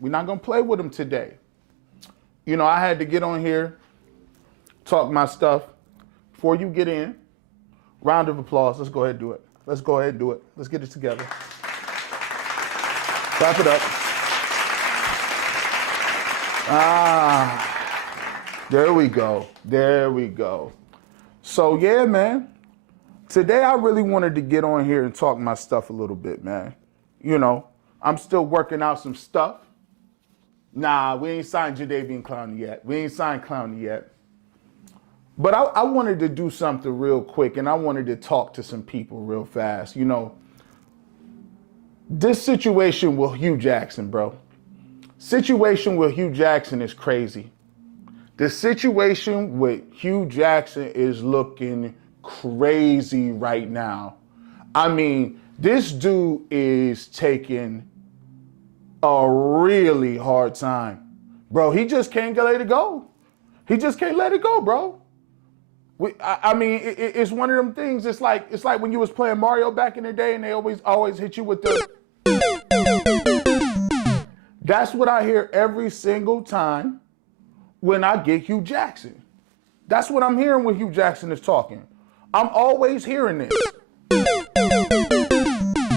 We're not gonna play with him today. You know, I had to get on here, talk my stuff. Before you get in, round of applause. Let's go ahead and do it. Let's go ahead and do it. Let's get it together. Clap it up. There we go. There we go. So yeah, man. Today I really wanted to get on here and talk my stuff a little bit, man. You know, I'm still working out some stuff. Nah, we ain't signed Jadeveon Clowney yet. We ain't signed Clowney yet. But I wanted to do something real quick, and I wanted to talk to some people real fast. You know, this situation with Hugh Jackson, bro. Situation with Hugh Jackson is crazy. The situation with Hugh Jackson is looking crazy right now. I mean, this dude is taking a really hard time. Bro, he just can't let it go. He just can't let it go, bro. I mean, it's one of them things. It's like when you was playing Mario back in the day and they always hit you with the... That's what I hear every single time when I get Hugh Jackson. That's what I'm hearing when Hugh Jackson is talking. I'm always hearing this.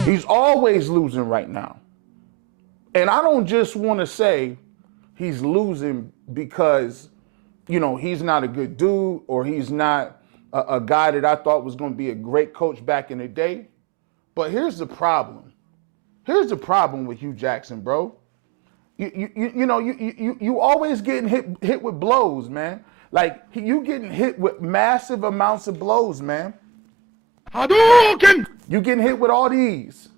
He's always losing right now. And I don't just want to say he's losing because, you know, he's not a good dude or he's not a guy that I thought was going to be a great coach back in the day. But here's the problem. Here's the problem with Hugh Jackson, bro. You always getting hit with blows, man. Like, you getting hit with massive amounts of blows, man. Hadouken! You getting hit with all these.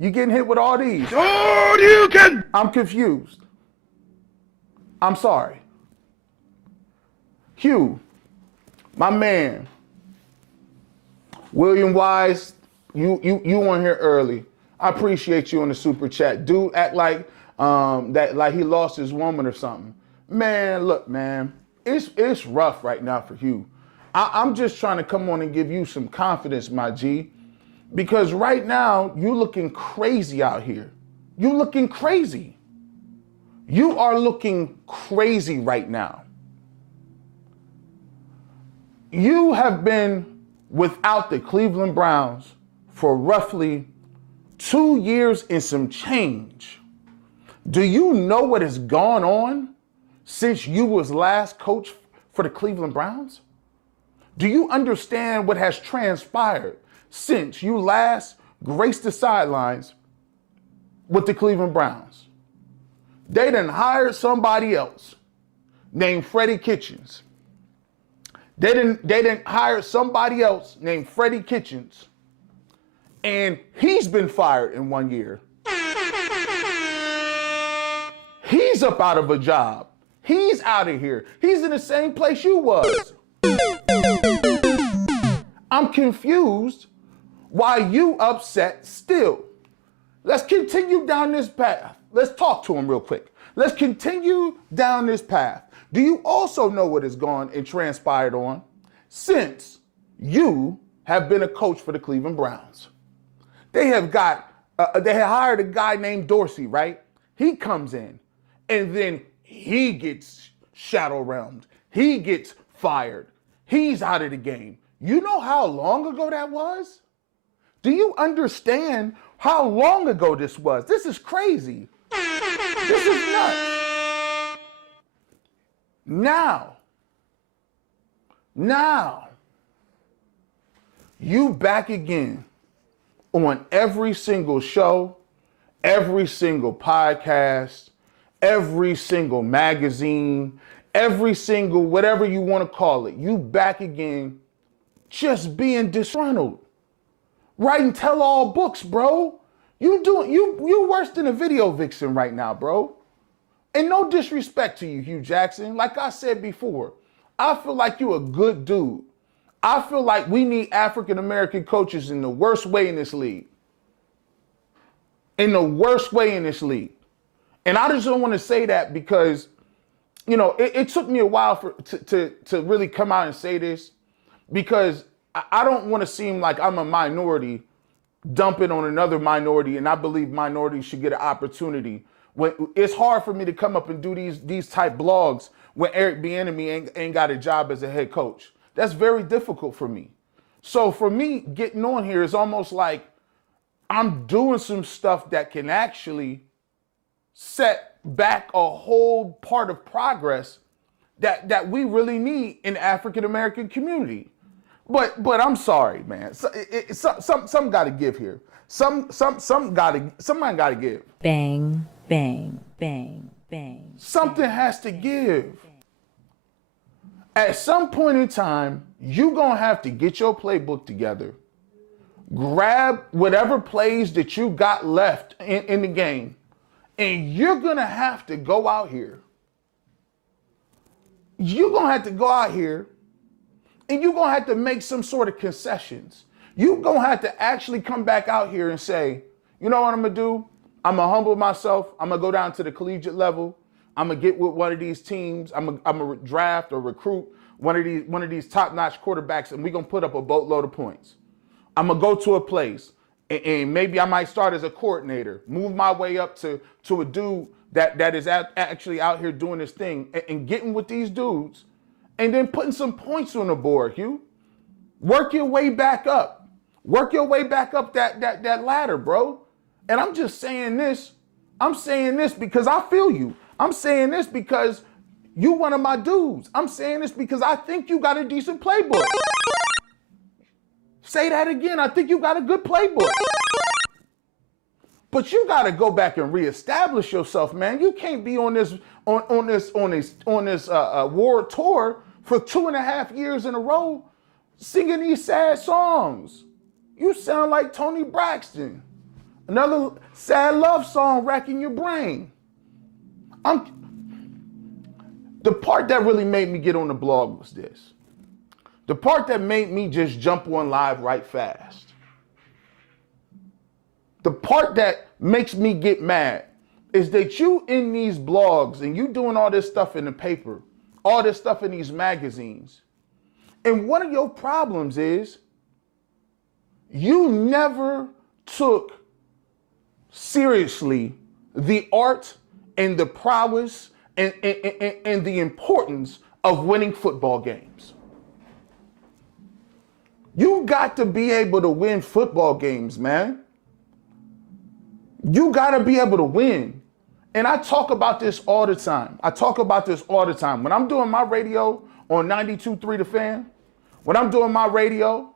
You getting hit with all these. Hadouken! I'm confused. I'm sorry. Hugh, my man. William Wise, you on here early. I appreciate you on the super chat. Dude act like like he lost his woman or something. Man, look, man, it's rough right now for Hugh. I'm just trying to come on and give you some confidence, my G, because right now you looking crazy out here. You looking crazy. You are looking crazy right now. You have been without the Cleveland Browns for roughly 2 years and some change. Do you know what has gone on since you was last coach for the Cleveland Browns? Do you understand what has transpired since you last graced the sidelines with the Cleveland Browns? They done hired somebody else named Freddie Kitchens. They didn't hire somebody else named Freddie Kitchens, and he's been fired in 1 year. He's up out of a job. He's out of here. He's in the same place you was. I'm confused why you upset still. Let's continue down this path. Let's talk to him real quick. Let's continue down this path. Do you also know what has gone and transpired on since you have been a coach for the Cleveland Browns? They have hired a guy named Dorsey, right? He comes in and then he gets shadow realmed. He gets fired. He's out of the game. You know how long ago that was? Do you understand how long ago this was? This is crazy. This is nuts. Now, you back again on every single show, every single podcast, every single magazine, every single whatever you want to call it. You back again just being disgruntled. Writing tell-all books, bro. You worse than a video vixen right now, bro. And no disrespect to you, Hugh Jackson. Like I said before, I feel like you a good dude. I feel like we need African-American coaches in the worst way in this league. In the worst way in this league. And I just don't want to say that because, you know, it took me a while to really come out and say this because I don't want to seem like I'm a minority dumping on another minority, and I believe minorities should get an opportunity when it's hard for me to come up and do these type blogs when Eric Bieniemy ain't got a job as a head coach. That's very difficult for me. So for me, getting on here is almost like I'm doing some stuff that can actually set back a whole part of progress that we really need in the African American community. But I'm sorry, man. Some got to give here. Somebody got to give. Bang, bang, bang, bang. Something has to give. At some point in time, you're going to have to get your playbook together, grab whatever plays that you got left in the game, and you're going to have to go out here. You're going to have to go out here, and you're going to have to make some sort of concessions. You're going to have to actually come back out here and say, you know what I'm going to do? I'm going to humble myself. I'm going to go down to the collegiate level. I'm going to get with one of these teams. I'm going to draft or recruit one of these top-notch quarterbacks, and we're going to put up a boatload of points. I'm going to go to a place, and maybe I might start as a coordinator, move my way up to a dude that is actually out here doing this thing and getting with these dudes, and then putting some points on the board, Hugh. Work your way back up. Work your way back up that ladder, bro. And I'm just saying this. I'm saying this because I feel you. I'm saying this because you one of my dudes. I'm saying this because I think you got a decent playbook. Say that again. I think you got a good playbook. But you got to go back and reestablish yourself, man. You can't be on this world tour for 2.5 years in a row singing these sad songs. You sound like Tony Braxton. Another sad love song racking your brain. The part that really made me get on the blog was this. The part that made me just jump on live right fast. The part that makes me get mad is that you in these blogs and you doing all this stuff in the paper, all this stuff in these magazines. And one of your problems is you never took seriously the art and the prowess and the importance of winning football games. You got to be able to win football games, man. You got to be able to win. And I talk about this all the time. When I'm doing my radio on 92.3 The Fan, when I'm doing my radio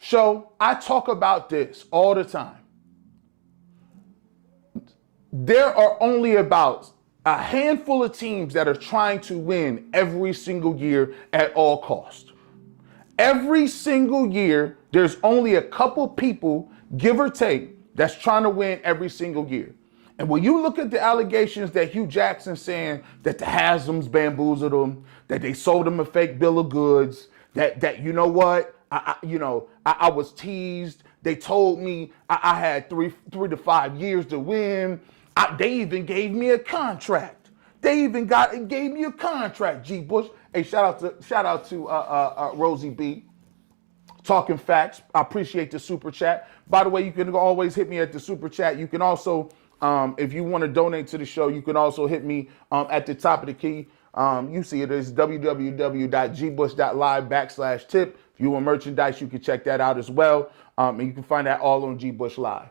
show, I talk about this all the time. There are only about a handful of teams that are trying to win every single year at all costs. Every single year, there's only a couple people, give or take, that's trying to win every single year. And when you look at the allegations that Hugh Jackson saying that the Haslams bamboozled him, that they sold him a fake bill of goods, that you know what, I was teased. They told me I had three to 5 years to win. They even gave me a contract. Gave me a contract, G. Bush. Hey, shout out to Rosie B. Talking facts. I appreciate the super chat. By the way, you can always hit me at the super chat. You can also, if you want to donate to the show, you can also hit me at the top of the key. You see it is www.gbush.live/tip. If you want merchandise, you can check that out as well. And you can find that all on G Bush Live.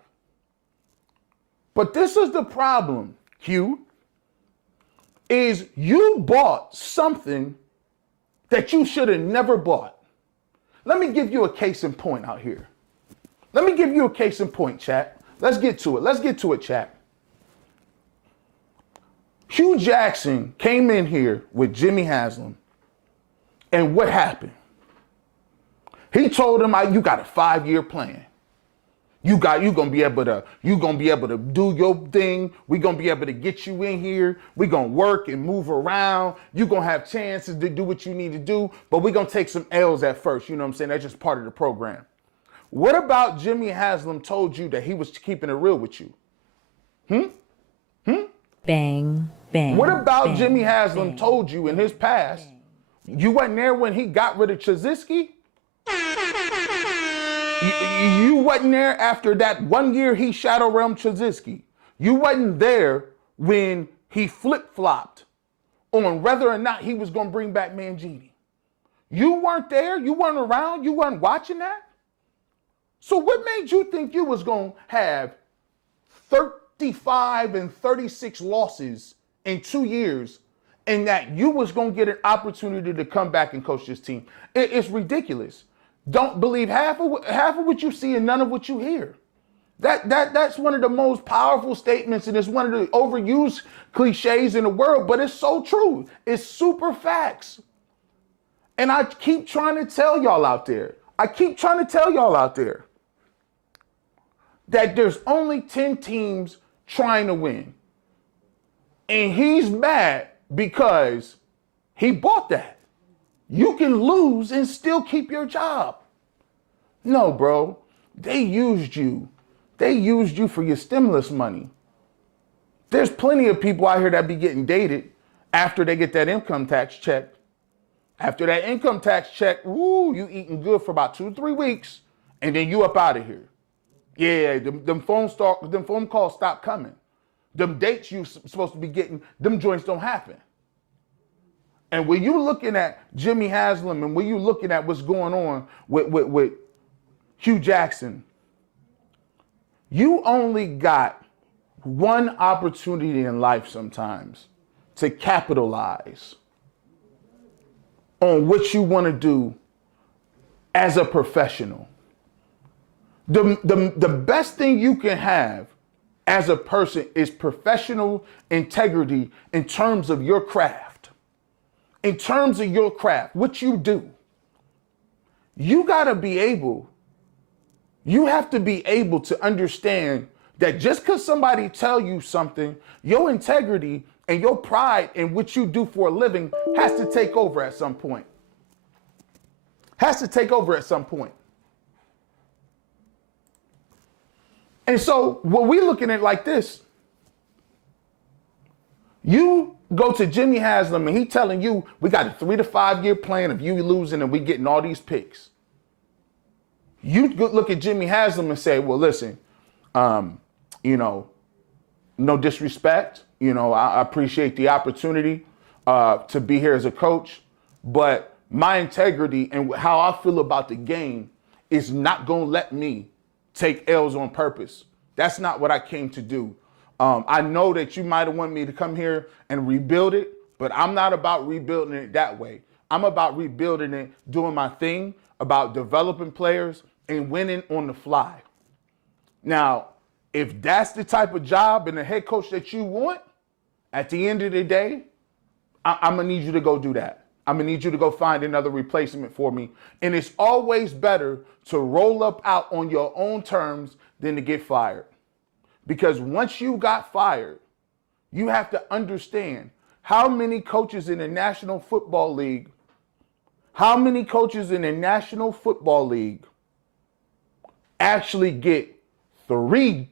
But this is the problem, Hugh, is you bought something that you should have never bought. Let me give you a case in point out here. Let me give you a case in point, chat. Let's get to it, chat. Hugh Jackson came in here with Jimmy Haslam, and what happened? He told him, you got a 5-year plan. You're gonna be able to do your thing. We're gonna be able to get you in here. We're gonna work and move around. You're gonna have chances to do what you need to do, but we're gonna take some L's at first. You know what I'm saying? That's just part of the program. What about Jimmy Haslam told you that he was keeping it real with you? Bang, bang. What about bang, Jimmy Haslam bang, told you in his past? You wasn't there when he got rid of Trubisky? You wasn't there after that 1 year he shadow realmed Trubisky. You wasn't there when he flip-flopped on whether or not he was going to bring back Mangini. You weren't there. You weren't around. You weren't watching that. So what made you think you was going to have 35 and 36 losses in 2 years and that you was going to get an opportunity to come back and coach this team? It's ridiculous. Don't believe half of what you see and none of what you hear. That's one of the most powerful statements, and it's one of the overused cliches in the world, but it's so true. It's super facts. And I keep trying to tell y'all out there, that there's only 10 teams trying to win. And he's mad because he bought that. You can lose and still keep your job. No, bro. They used you. They used you for your stimulus money. There's plenty of people out here that be getting dated after they get that income tax check. After that income tax check, woo, you eating good for about 2 or 3 weeks, and then you up out of here. Yeah, them phone calls stop coming. Them dates you supposed to be getting, them joints don't happen. And when you looking at Jimmy Haslam and when you looking at what's going on with Hugh Jackson, you only got one opportunity in life sometimes to capitalize on what you want to do as a professional. The best thing you can have as a person is professional integrity in terms of your craft. In terms of your craft, what you do. You have to be able to understand that just because somebody tell you something, your integrity and your pride in what you do for a living has to take over at some point. And so when we looking at it like this, you go to Jimmy Haslam and he telling you we got a 3 to 5 year plan of you losing and we getting all these picks. You look at Jimmy Haslam and say, well, listen, no disrespect. I appreciate the opportunity to be here as a coach, but my integrity and how I feel about the game is not going to let me take L's on purpose. That's not what I came to do. I know that you might have wanted me to come here and rebuild it, but I'm not about rebuilding it that way. I'm about rebuilding it, doing my thing, about developing players and winning on the fly. Now, if that's the type of job and the head coach that you want, at the end of the day, I'm going to need you to go do that. I'm going to need you to go find another replacement for me. And it's always better to roll up out on your own terms than to get fired. Because once you got fired, you have to understand how many coaches in the National Football League, actually get 3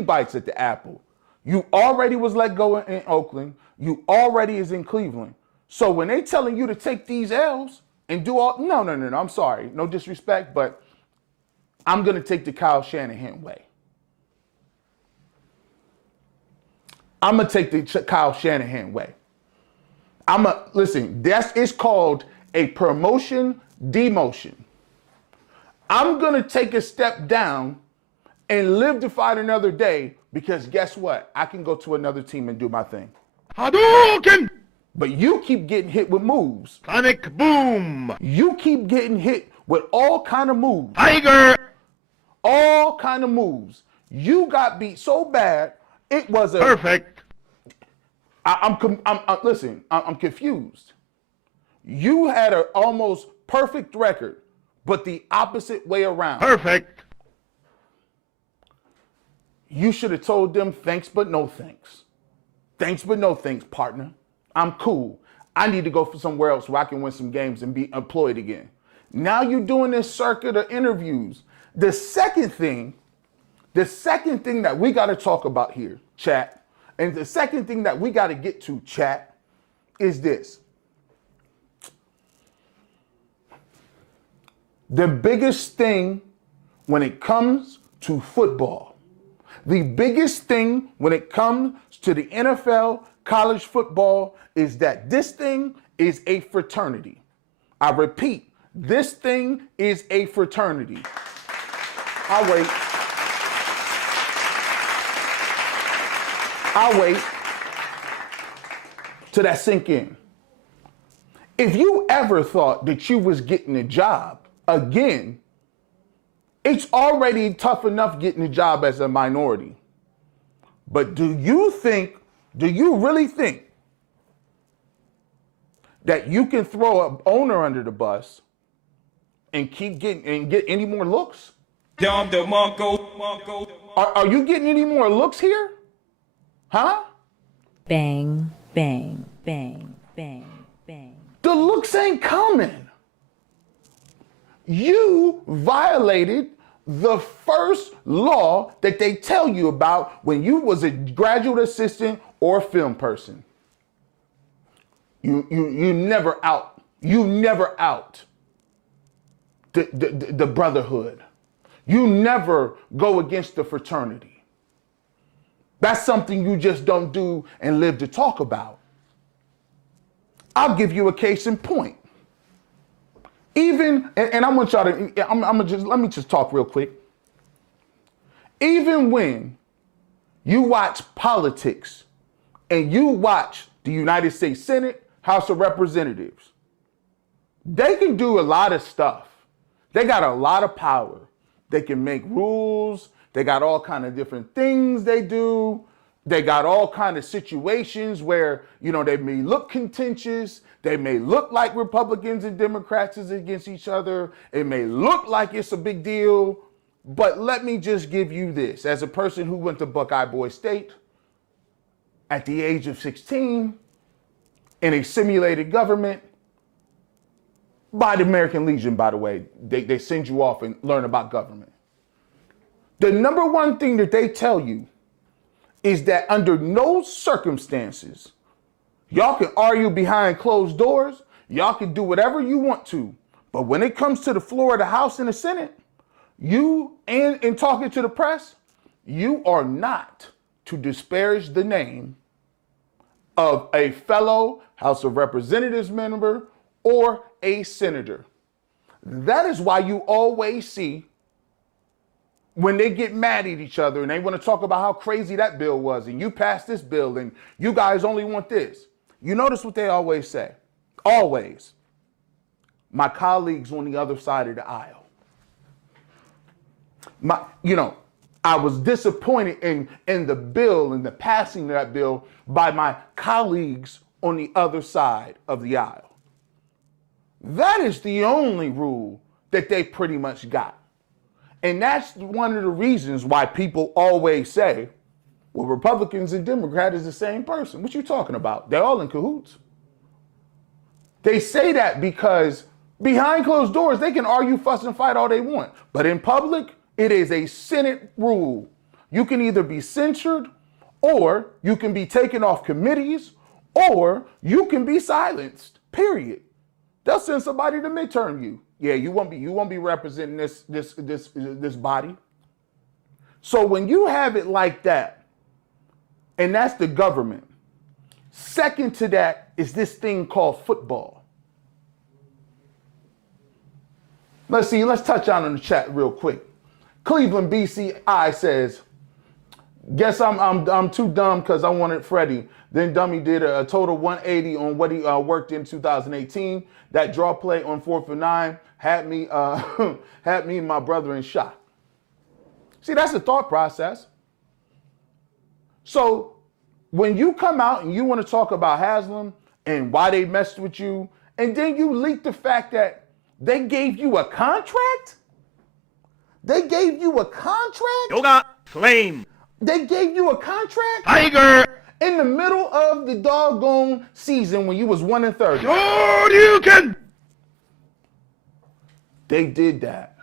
bites at the apple. You already was let go in Oakland. You already is in Cleveland. So when they telling you to take these L's and do all, no, I'm sorry. No disrespect, but I'm going to take the Kyle Shanahan way. Listen, it's called a promotion demotion. I'm going to take a step down and live to fight another day because guess what? I can go to another team and do my thing. Hadouken! But you keep getting hit with moves. Sonic boom! You keep getting hit with all kind of moves. Tiger! All kind of moves. You got beat so bad, it was a... Perfect! I'm confused. You had an almost perfect record, but the opposite way around. Perfect! You should have told them thanks, but no thanks. Thanks, but no thanks, partner. I'm cool. I need to go for somewhere else where I can win some games and be employed again. Now you're doing this circuit of interviews. The second thing that we got to talk about here, chat, and the second thing that we got to get to, chat, is this. The biggest thing when it comes to football, The biggest thing when it comes to the NFL, college football, is that this thing is a fraternity. I repeat, this thing is a fraternity. I'll wait till that sink in. If you ever thought that you was getting a job, again, it's already tough enough getting a job as a minority. But do you really think that you can throw an owner under the bus and get any more looks? Are you getting any more looks here? Huh? Bang, bang, bang, bang, bang. The looks ain't coming. You violated the first law that they tell you about when you was a graduate assistant or film person. You never out. You never out the brotherhood. You never go against the fraternity. That's something you just don't do and live to talk about. I'll give you a case in point. Even, and I want y'all to, let me just talk real quick. Even when you watch politics and you watch the United States Senate, House of Representatives, they can do a lot of stuff. They got a lot of power. They can make rules. They got all kind of different things they do. They got all kind of situations where, they may look contentious. They may look like Republicans and Democrats is against each other. It may look like it's a big deal. But let me just give you this. As a person who went to Buckeye Boy State at the age of 16 in a simulated government, by the American Legion, by the way, they send you off and learn about government. The number one thing that they tell you is that under no circumstances, y'all can argue behind closed doors, y'all can do whatever you want to, but when it comes to the floor of the House and the Senate, you, and in talking to the press, you are not to disparage the name of a fellow House of Representatives member or a senator. That is why you always see when they get mad at each other and they want to talk about how crazy that bill was and you passed this bill and you guys only want this. You notice what they always say? Always. My colleagues on the other side of the aisle. I was disappointed in the bill and the passing of that bill by my colleagues on the other side of the aisle. That is the only rule that they pretty much got. And that's one of the reasons why people always say, well, Republicans and Democrats is the same person. What you talking about? They're all in cahoots. They say that because behind closed doors, they can argue, fuss, and fight all they want. But in public, it is a Senate rule. You can either be censured, or you can be taken off committees, or you can be silenced, period. They'll send somebody to midterm you. Yeah, you won't be representing this body. So when you have it like that, and that's the government, second to that is this thing called football. Let's touch on the chat real quick. Cleveland BCI says, guess I'm too dumb because I wanted Freddie. Then Dummy did a total 180 on what he worked in 2018. That draw play on 4th and 9 had me and my brother in shock. See, that's the thought process. So when you come out and you want to talk about Haslam and why they messed with you, and then you leak the fact that they gave you a contract? They gave you a contract? Yoga claim. They gave you a contract? Tiger. In the middle of the doggone season when you was 1-30. Sure you can. They did that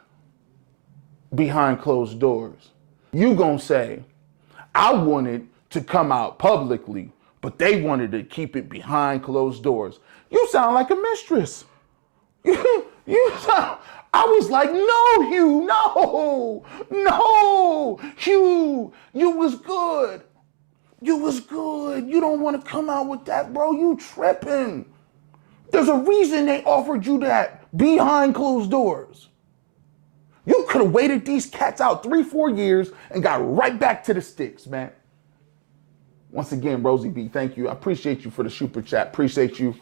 behind closed doors. You gonna say, I wanted to come out publicly, but they wanted to keep it behind closed doors. You sound like a mistress. I was like, no, Hugh, no, Hugh, you was good. You was good. You don't want to come out with that, bro. You tripping. There's a reason they offered you that behind closed doors. You could have waited these cats out 3-4 years and got right back to the sticks, man. Once again, Rosie B, thank you. I appreciate you for the super chat. Appreciate you.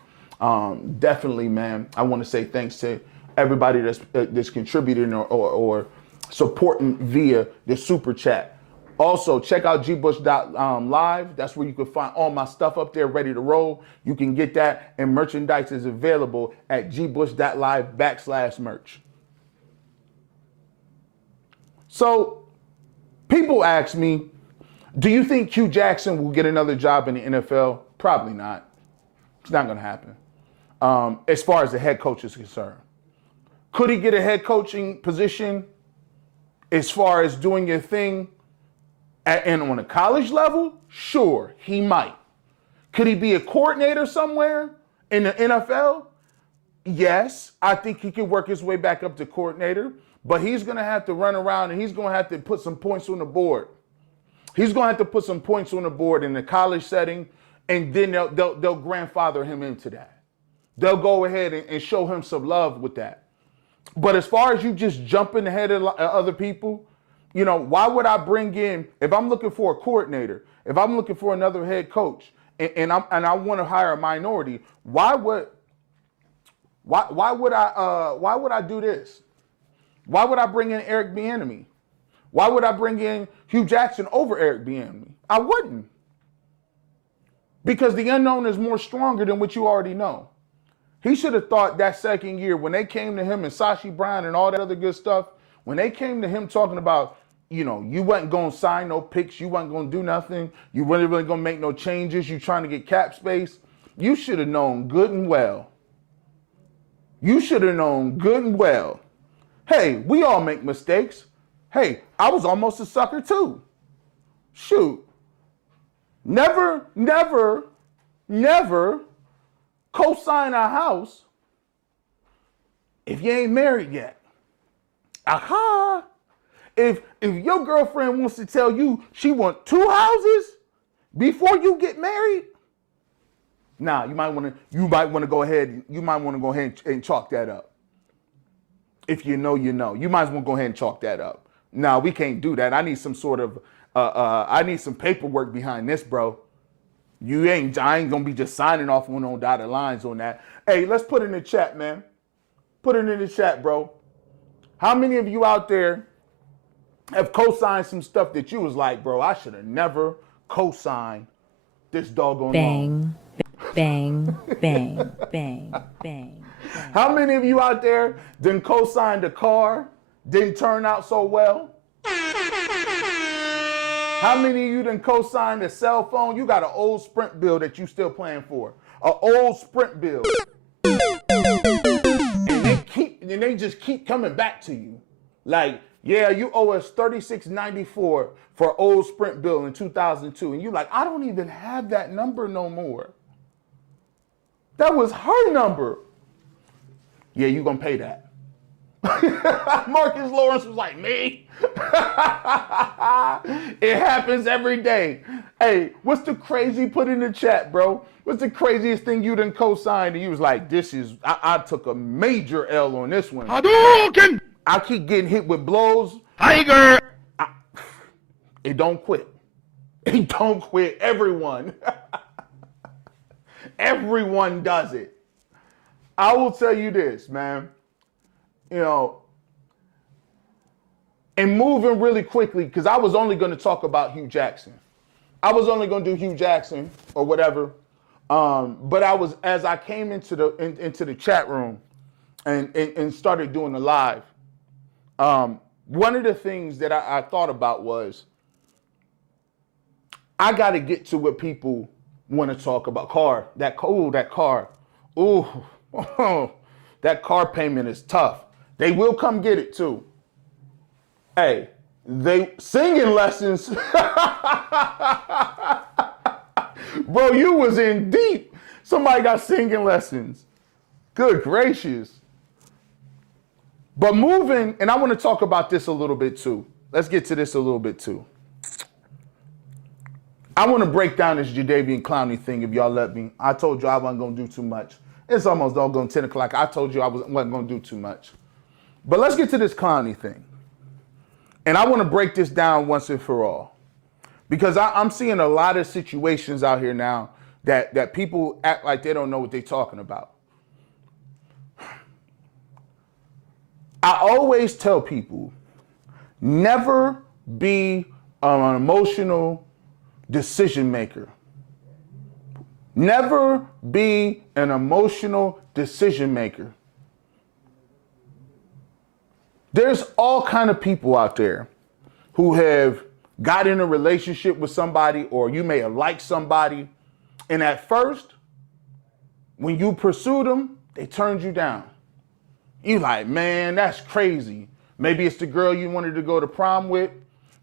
Definitely, man. I want to say thanks to everybody that's contributing or supporting via the super chat. Also, check out gbush.live. That's where you can find all my stuff up there ready to roll. You can get that, and merchandise is available at gbush.live/merch. So, people ask me, do you think Hugh Jackson will get another job in the NFL? Probably not. It's not going to happen. As far as the head coach is concerned. Could he get a head coaching position as far as doing your thing and on a college level? Sure, he might. Could he be a coordinator somewhere in the NFL? Yes, I think he could work his way back up to coordinator, but he's going to have to run around and he's going to have to put some points on the board. He's going to have to put some points on the board in the college setting, and then they'll grandfather him into that. They'll go ahead and show him some love with that. But as far as you just jumping ahead of other people, you know, why would I bring in, if I'm looking for a coordinator, if I'm looking for another head coach, and I want to hire a minority, why would I do this? Why would I bring in Eric Bieniemy? Why would I bring in Hugh Jackson over Eric Bieniemy? I wouldn't. Because the unknown is more stronger than what you already know. He should have thought that second year when they came to him and Sashi Brown and all that other good stuff, when they came to him talking about, you know, you wasn't going to sign no picks, you wasn't going to do nothing, you weren't really going to make no changes, you trying to get cap space, you should have known good and well. You should have known good and well. Hey, we all make mistakes. Hey, I was almost a sucker too. Shoot. Never co-sign a house if you ain't married yet. Aha! If your girlfriend wants to tell you she wants 2 houses before you get married, nah, you might want to go ahead and chalk that up. If you know, you know. You might as well go ahead and chalk that up. Nah, we can't do that. I need some sort of I need some paperwork behind this, bro. I ain't gonna be just signing off on no dotted lines on that. Hey, let's put it in the chat, man. Put it in the chat, bro. How many of you out there have co-signed some stuff that you was like, bro, I should have never co-signed this doggone Bang, bang, bang, bang, bang. How many of you out there didn't co-sign a car, didn't turn out so well? How many of you done co-signed a cell phone? You got an old Sprint bill that you still paying for. An old Sprint bill. And they just keep coming back to you. Like, yeah, you owe us $36.94 for old Sprint bill in 2002. And you're like, I don't even have that number no more. That was her number. Yeah, you gonna pay that. Marcus Lawrence was like, me? It happens every day. Hey, what's the crazy, put in the chat, bro? What's the craziest thing you done co-signed? And you was like, I took a major L on this one. Hadouken! I keep getting hit with blows. Tiger! It don't quit. It don't quit. Everyone. Everyone does it. I will tell you this, man. You know, and moving really quickly, because I was only going to talk about Hugh Jackson. I was only going to do Hugh Jackson or whatever. But as I came into the chat room and started doing the live, one of the things that I thought about was I got to get to what people want to talk about. That car. Ooh, that car payment is tough. They will come get it too. Hey, singing lessons. Bro, you was in deep. Somebody got singing lessons. Good gracious. But moving, and I want to talk about this a little bit too. Let's get to this a little bit too. I want to break down this Jadeveon Clowney thing if y'all let me. I told you I wasn't going to do too much. It's almost all going 10 o'clock. I told you I wasn't going to do too much. But let's get to this Clowney thing. And I want to break this down once and for all. Because I'm seeing a lot of situations out here now that people act like they don't know what they're talking about. I always tell people, never be an emotional decision maker. Never be an emotional decision maker. There's all kind of people out there who have got in a relationship with somebody, or you may have liked somebody, and at first, when you pursued them, they turned you down. You like, man, that's crazy. Maybe it's the girl you wanted to go to prom with.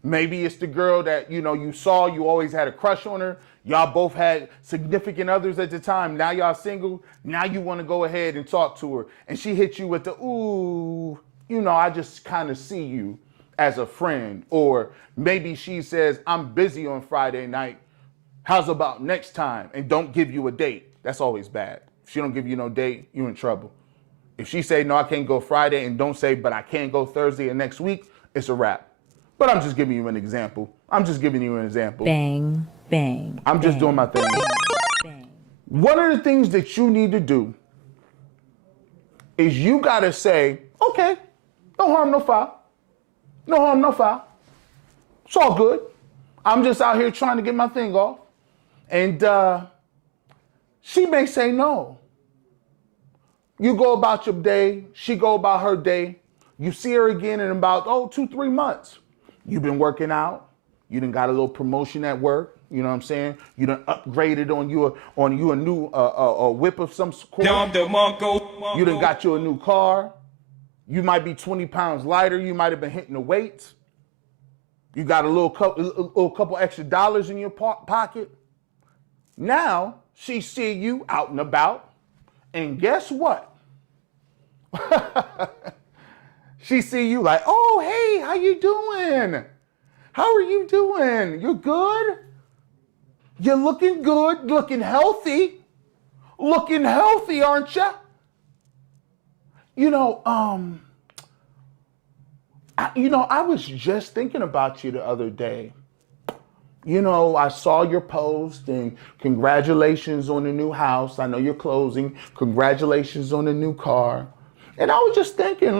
Maybe it's the girl that, you saw, you always had a crush on her. Y'all both had significant others at the time. Now y'all single. Now you want to go ahead and talk to her. And she hit you with the, ooh, I just kind of see you as a friend. Or maybe she says, I'm busy on Friday night. How's about next time? And don't give you a date. That's always bad. If she don't give you no date, you're in trouble. If she say, no, I can't go Friday, and don't say, but I can go Thursday and next week, it's a wrap. But I'm just giving you an example. Bang, bang. I'm just doing my thing. Bang. One of the things that you need to do is you got to say, okay, no harm, no foul. No harm, no foul. It's all good. I'm just out here trying to get my thing off. And she may say no. You go about your day. She go about her day. You see her again in about, 2-3 months. You've been working out. You done got a little promotion at work. You know what I'm saying? You done upgraded on you a new whip of some sort. You done got you a new car. You might be 20 pounds lighter. You might have been hitting the weights. You got a little couple extra dollars in your pocket. Now she see you out and about, and guess what? She see you like, oh, hey, how you doing? How are you doing? You good? You're looking good, looking healthy. Looking healthy, aren't you? I was just thinking about you the other day. I saw your post, and congratulations on the new house. I know you're closing. Congratulations on the new car. And I was just thinking,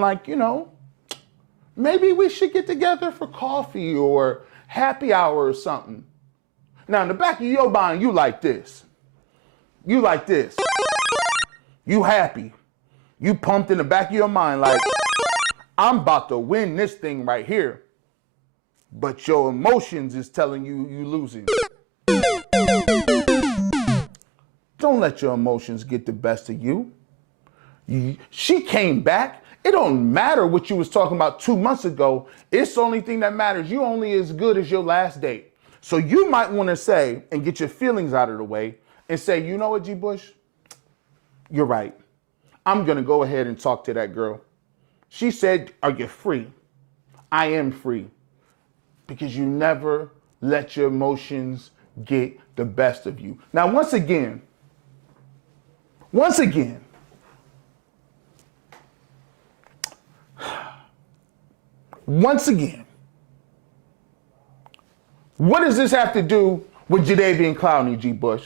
maybe we should get together for coffee or happy hour or something. Now, in the back of your mind, you like this. You like this. You happy. You pumped in the back of your mind like, I'm about to win this thing right here. But your emotions is telling you you losing. Don't let your emotions get the best of you. She came back. It don't matter what you was talking about 2 months ago. It's the only thing that matters. You only as good as your last date. So you might want to say and get your feelings out of the way and say, you know what, G. Bush? You're right. I'm going to go ahead and talk to that girl. She said, are you free? I am free. Because you never let your emotions get the best of you. Now, once again, what does this have to do with Jadeveon Clowney, G. Bush?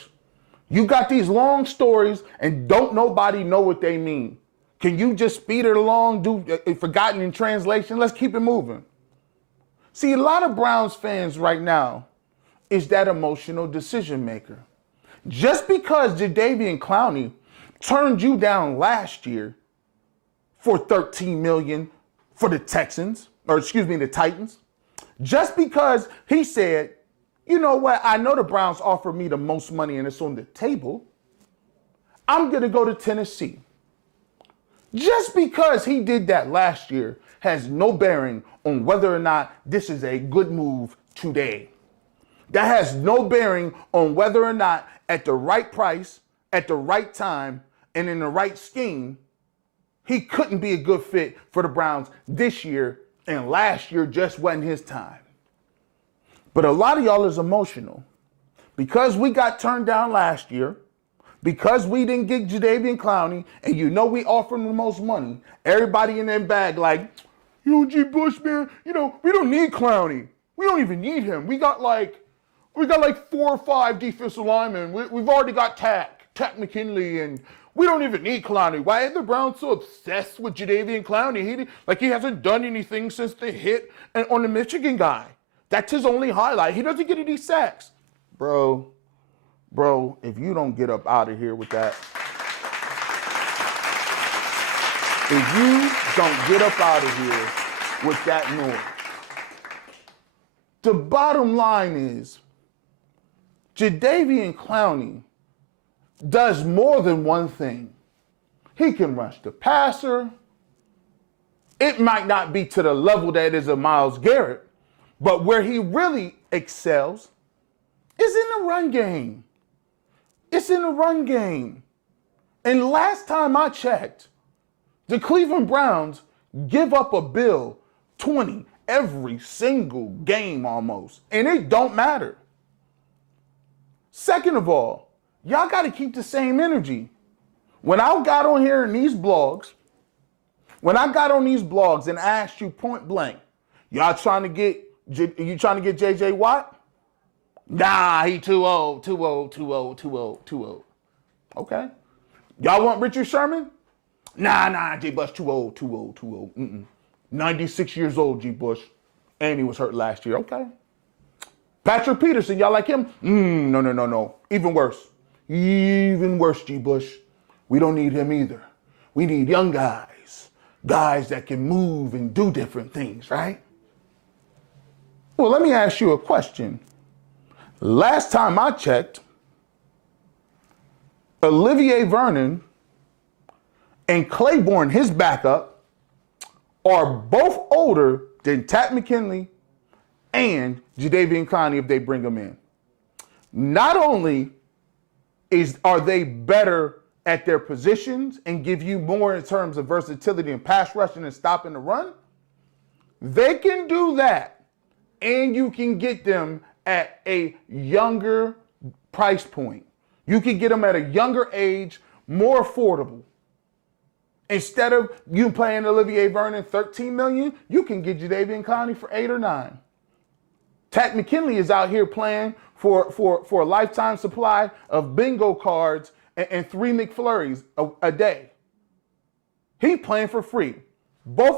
You got these long stories and don't nobody know what they mean. Can you just speed it along, do forgotten in translation? Let's keep it moving. See, a lot of Browns fans right now is that emotional decision maker. Just because Jadeveon Clowney turned you down last year for $13 million for the Titans, just because he said, you know what, I know the Browns offer me the most money and it's on the table, I'm going to go to Tennessee. Just because he did that last year has no bearing on whether or not this is a good move today. That has no bearing on whether or not at the right price, at the right time, and in the right scheme, he couldn't be a good fit for the Browns this year, and last year just wasn't his time. But a lot of y'all is emotional. Because we got turned down last year, because we didn't get Jadeveon Clowney, and you know we offered him the most money, everybody in that bag like, G. Bush, man, we don't need Clowney. We don't even need him. We got like 4 or 5 defensive linemen. We've already got Tack McKinley, and we don't even need Clowney. Why are the Browns so obsessed with Jadeveon Clowney? He hasn't done anything since the hit on the Michigan guy. That's his only highlight. He doesn't get any sacks. Bro, if you don't get up out of here with that, if you don't get up out of here with that noise, the bottom line is Jadeveon Clowney does more than one thing. He can rush the passer. It might not be to the level that is of Myles Garrett, but where he really excels is in the run game. It's in the run game. And last time I checked, the Cleveland Browns give up a bill 20 every single game almost. And it don't matter. Second of all, y'all got to keep the same energy. When I got on here in these blogs, and asked you point blank, y'all trying to get JJ Watt? Nah, he too old. Okay. Y'all want Richard Sherman? Nah, J. Bush too old. 96 years old, G. Bush. And he was hurt last year. Okay. Patrick Peterson, y'all like him? No. Even worse, G. Bush. We don't need him either. We need young guys that can move and do different things, right? Well, let me ask you a question. Last time I checked, Olivier Vernon and Claiborne, his backup, are both older than Tack McKinley and Jadeveon Clowney if they bring them in. Not only are they better at their positions and give you more in terms of versatility and pass rushing and stopping the run, they can do that, and you can get them at a younger price point. You can get them at a younger age, more affordable. Instead of you paying Olivier Vernon $13 million, you can get Jadeveon Clowney for 8 or 9. Tack McKinley is out here playing for a lifetime supply of bingo cards and 3 McFlurries a day. He's playing for free. Both